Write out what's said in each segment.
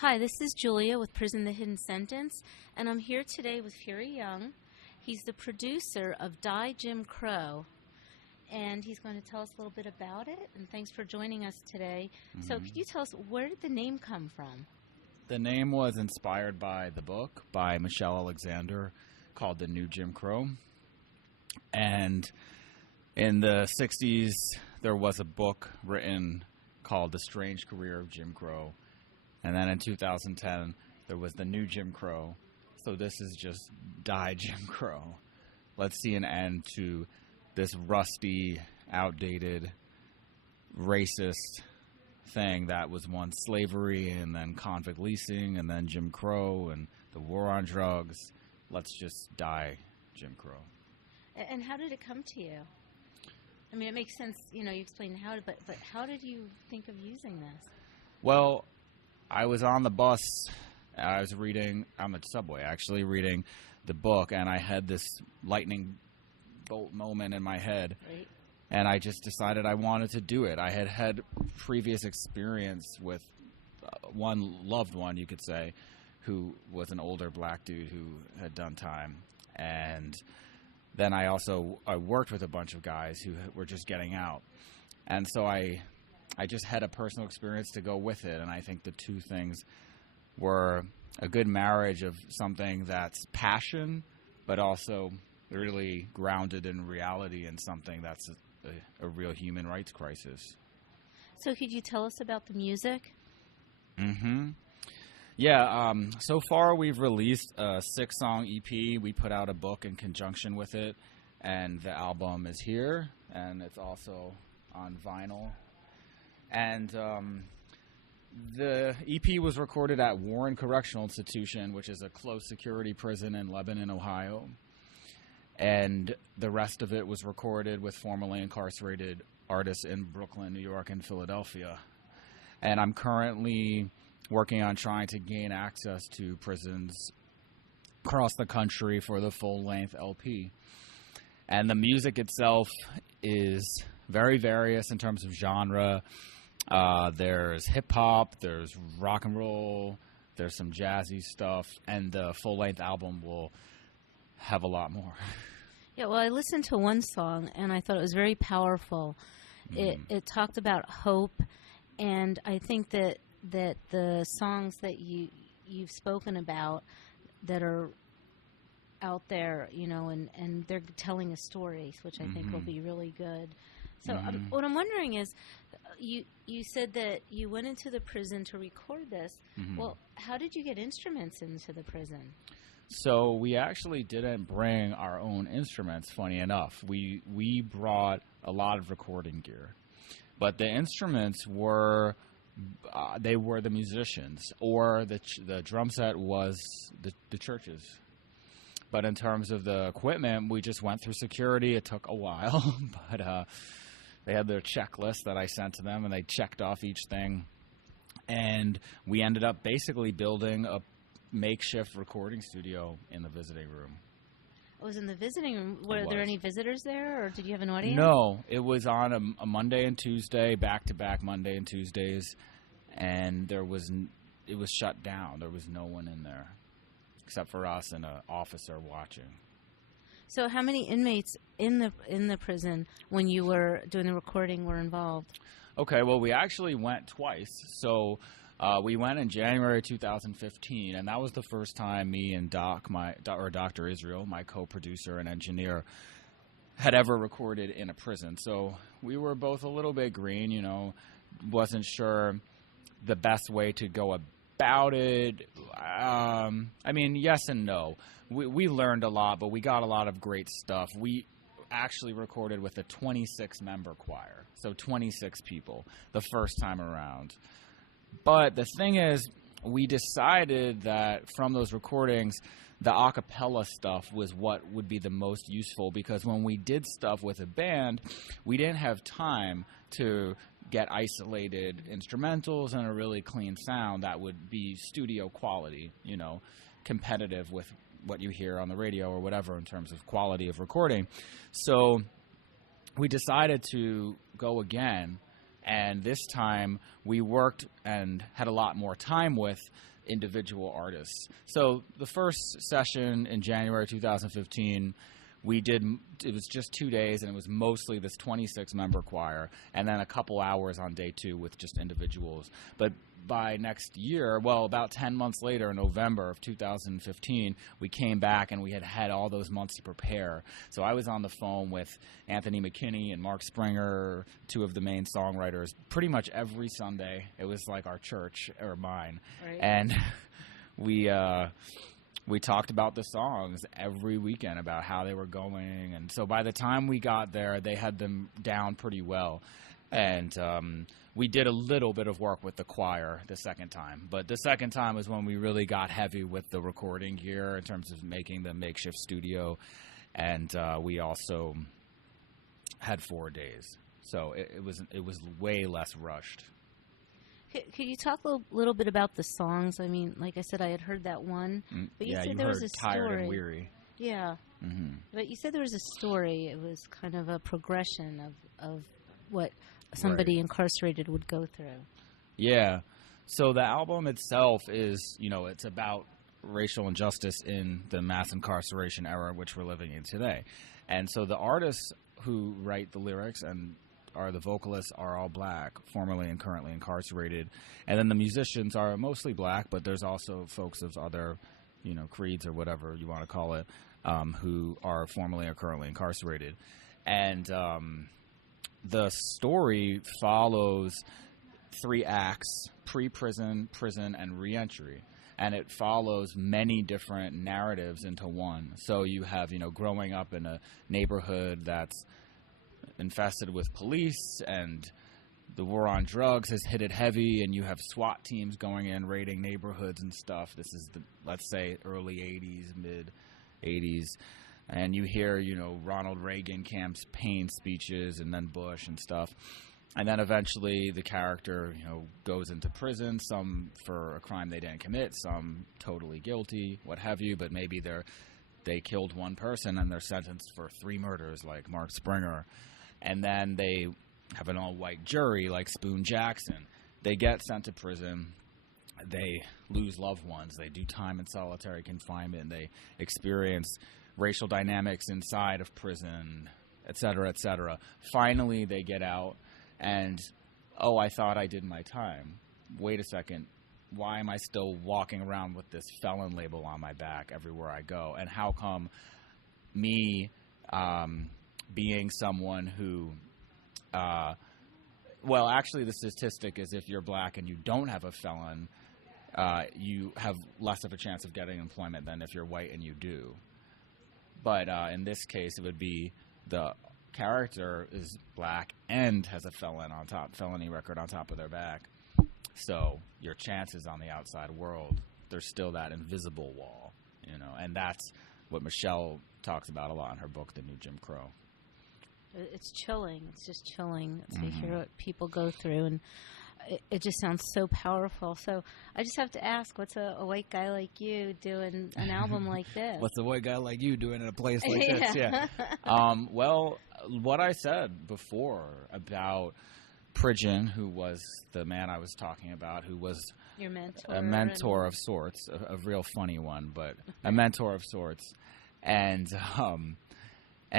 Hi, this is Julia with Prison the Hidden Sentence, and I'm here today with Fury Young. He's the producer of Die Jim Crow, and he's going to tell us a little bit about it, and thanks for joining us today. So could you tell us, where did the name come from? The name was inspired by the book by Michelle Alexander called The New Jim Crow. And in the 60s, there was a book written called The Strange Career of Jim Crow. And then in 2010, there was The New Jim Crow. So this is just Die Jim Crow. Let's see an end to this rusty, outdated, racist thing that was once slavery and then convict leasing and then Jim Crow and the war on drugs. Let's just die Jim Crow. And how did it come to you? I mean, it makes sense, you explained how, but how did you think of using this? Well, I was on the bus, I was reading, on the subway actually, reading the book, and I had this lightning bolt moment in my head. Right. And I just decided I wanted to do it. I had had previous experience with one loved one, you could say, who was an older black dude who had done time. And then I worked with a bunch of guys who were just getting out. And so I just had a personal experience to go with it. And I think the two things were a good marriage of something that's passion, but also really grounded in reality and something that's a real human rights crisis. So could you tell us about the music? Yeah, so far we've released a 6-song EP. We put out a book in conjunction with it, and the album is here, and it's also on vinyl. And the EP was recorded at Warren Correctional Institution, which is a close security prison in Lebanon, Ohio. And the rest of it was recorded with formerly incarcerated artists in Brooklyn, New York, and Philadelphia. And I'm currently working on trying to gain access to prisons across the country for the full-length LP. And the music itself is very various in terms of genre. There's hip-hop, there's rock and roll, there's some jazzy stuff, and the full-length album will have a lot more. Yeah, well, I listened to one song, and I thought it was very powerful. It talked about hope, and I think that the songs that you've spoken about that are out there, and they're telling a story, which I think will be really good. So what I'm wondering is, you said that you went into the prison to record this. Well, how did you get instruments into the prison? So we actually didn't bring our own instruments, funny enough. We brought a lot of recording gear. But the instruments were, they were the musicians, or the drum set was the churches. But in terms of the equipment, we just went through security. It took a while, but they had their checklist that I sent to them, and they checked off each thing. And we ended up basically building a makeshift recording studio in the visiting room. It was in the visiting room. Were there any visitors there, or did you have an audience? No, it was on a Monday and Tuesday, back-to-back Monday and Tuesdays, and it was shut down. There was no one in there except for us and an officer watching. So how many inmates in the prison when you were doing the recording were involved? Okay, well, we actually went twice. So we went in January 2015, and that was the first time me and Dr. Israel, my co-producer and engineer, had ever recorded in a prison. So we were both a little bit green, wasn't sure the best way to go about it. I mean, yes and no. We learned a lot, but we got a lot of great stuff. We actually recorded with a 26-member choir, so 26 people the first time around. But the thing is, we decided that from those recordings, the a cappella stuff was what would be the most useful, because when we did stuff with a band, we didn't have time to get isolated instrumentals and a really clean sound that would be studio quality, competitive with what you hear on the radio or whatever in terms of quality of recording. So we decided to go again And this time we worked and had a lot more time with individual artists. So the first session in January 2015, it was just 2 days, and it was mostly this 26-member choir, and then a couple hours on day 2 with just individuals. But by next year, well, about 10 months later, in November of 2015, we came back, and we had all those months to prepare. So I was on the phone with Anthony McKinney and Mark Springer, 2 of the main songwriters, pretty much every Sunday. It was like our church, or mine. Right. And we talked about the songs every weekend, about how they were going. And so by the time we got there, they had them down pretty well. And we did a little bit of work with the choir the second time. But the second time was when we really got heavy with the recording gear in terms of making the makeshift studio. And we also had 4 days. So it was way less rushed. Could you talk a little bit about the songs? I mean, like I said, I had heard that one, but you said there was a story. Tired and Weary. Yeah, but you said there was a story. It was kind of a progression of what somebody incarcerated would go through. Yeah. So the album itself is, it's about racial injustice in the mass incarceration era, which we're living in today. And so the artists who write the lyrics and the vocalists are all black, formerly and currently incarcerated. And then the musicians are mostly black, but there's also folks of other, creeds or whatever you want to call it, who are formerly or currently incarcerated. And the story follows 3 acts: pre-prison, prison, and reentry. And it follows many different narratives into one. So you have, growing up in a neighborhood that's infested with police, and the war on drugs has hit it heavy, and you have SWAT teams going in, raiding neighborhoods and stuff. This is let's say, early 80s, mid 80s. And you hear, Ronald Reagan campaign speeches, and then Bush and stuff. And then eventually the character, goes into prison, some for a crime they didn't commit, some totally guilty, what have you, but maybe they killed one person and they're sentenced for 3 murders, like Mark Springer. And then they have an all-white jury, like Spoon Jackson. They get sent to prison. They lose loved ones. They do time in solitary confinement. They experience racial dynamics inside of prison, et cetera, et cetera. Finally, they get out, and, I thought I did my time. Wait a second. Why am I still walking around with this felon label on my back everywhere I go? And how come me being someone who, actually the statistic is if you're black and you don't have a felon, you have less of a chance of getting employment than if you're white and you do. But in this case, it would be the character is black and has a felony record on top of their back. So your chances on the outside world, there's still that invisible wall, and that's what Michelle talks about a lot in her book, The New Jim Crow. It's chilling. It's just chilling to hear what people go through, and it just sounds so powerful. So I just have to ask, what's a white guy like you doing an album like this? What's a white guy like you doing in a place like this? Yeah. Well, what I said before about Pridgeon, who was the man I was talking about, who was your mentor, a mentor of sorts, a real funny one, but a mentor of sorts, and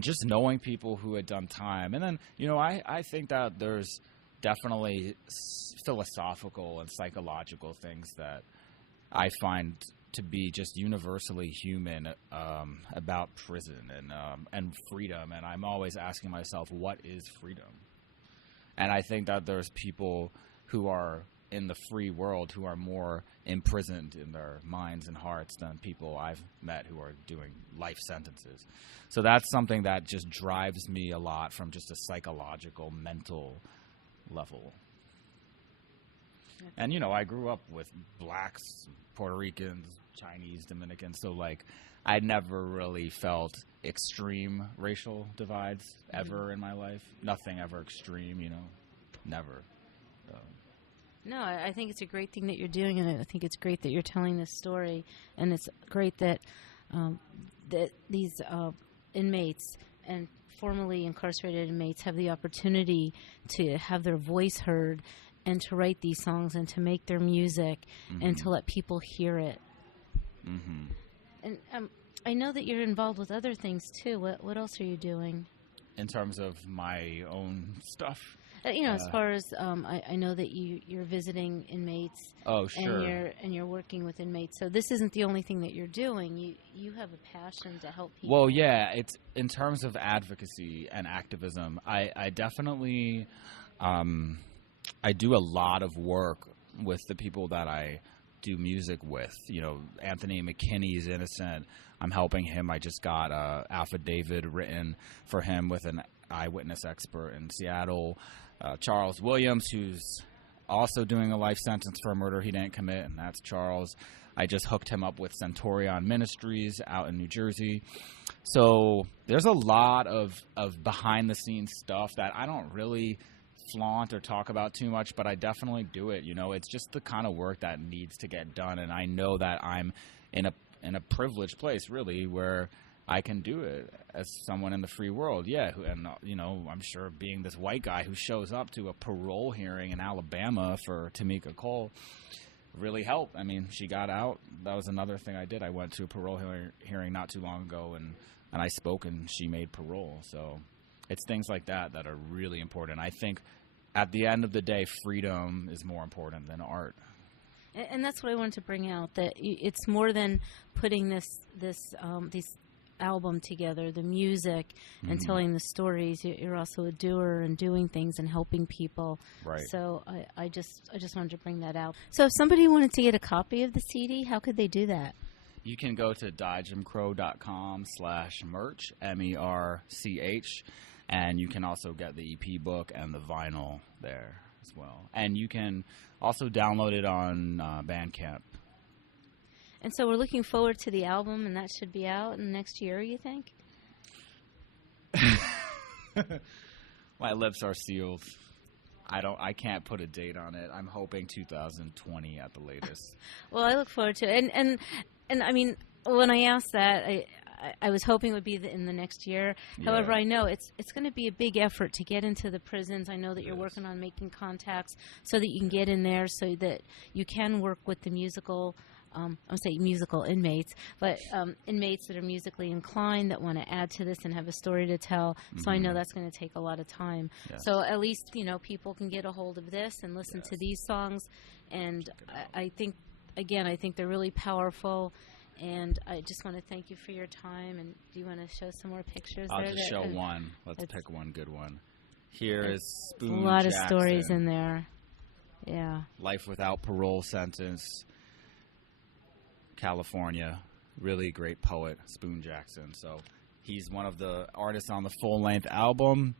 just knowing people who had done time. And then, I think that there's definitely philosophical and psychological things that I find to be just universally human about prison and freedom. And I'm always asking myself, what is freedom? And I think that there's people who are in the free world who are more imprisoned in their minds and hearts than people I've met who are doing life sentences. So that's something that just drives me a lot from just a psychological, mental level. And, I grew up with blacks, Puerto Ricans, Chinese, Dominicans, so, I never really felt extreme racial divides ever in my life. Nothing ever extreme, never. No, I think it's a great thing that you're doing, and I think it's great that you're telling this story, and it's great that that these inmates and formerly incarcerated inmates have the opportunity to have their voice heard and to write these songs and to make their music and to let people hear it. And I know that you're involved with other things too. What else are you doing? In terms of my own stuff? As far as I know that you're visiting inmates. Oh, sure. And you're working with inmates. So this isn't the only thing that you're doing. You have a passion to help people. Well, yeah. It's in terms of advocacy and activism. I definitely I do a lot of work with the people that I do music with. Anthony McKinney's innocent. I'm helping him. I just got a affidavit written for him with an eyewitness expert in Seattle. Charles Williams, who's also doing a life sentence for a murder he didn't commit, and that's Charles. I just hooked him up with Centurion Ministries out in New Jersey. So there's a lot of behind-the-scenes stuff that I don't really flaunt or talk about too much, but I definitely do it. It's just the kind of work that needs to get done, and I know that I'm in a privileged place, really, where I can do it as someone in the free world. Yeah, and I'm sure being this white guy who shows up to a parole hearing in Alabama for Tamika Cole really helped. I mean, she got out. That was another thing I did. I went to a parole hearing not too long ago, and I spoke, and she made parole. So it's things like that are really important. I think at the end of the day, freedom is more important than art. And that's what I wanted to bring out, that it's more than putting this album together, the music and telling the stories. You're also a doer and doing things and helping people. Right. So I just wanted to bring that out. So if somebody wanted to get a copy of the CD, how could they do that? You can go to diejimcrow.com/merch, MERCH, and you can also get the EP book and the vinyl there as well. And you can also download it on Bandcamp. And so we're looking forward to the album, and that should be out in the next year, you think? My lips are sealed. I can't put a date on it. I'm hoping 2020 at the latest. Well, I look forward to it. And I mean, when I asked that, I was hoping it would be in the next year. Yeah. However, I know it's going to be a big effort to get into the prisons. I know that you're working on making contacts so that you can get in there, so that you can work with the musical. I'm saying musical inmates, but inmates that are musically inclined that want to add to this and have a story to tell. So I know that's going to take a lot of time. Yes. So at least people can get a hold of this and listen to these songs. And I think they're really powerful. And I just want to thank you for your time. And do you want to show some more pictures? I'll just show one. Let's pick one good one. Here is Spoon a lot Jackson. Of stories in there. Yeah. Life without parole sentence. California. Really great poet, Spoon Jackson. So he's one of the artists on the full-length album.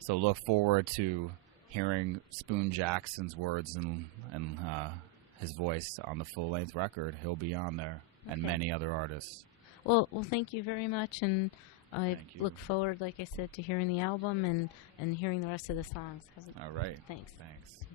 So look forward to hearing Spoon Jackson's words and his voice on the full-length record. He'll be on there. And many other artists. Well, thank you very much, and I look forward, like I said, to hearing the album and hearing the rest of the songs. All right. Thanks. Thanks.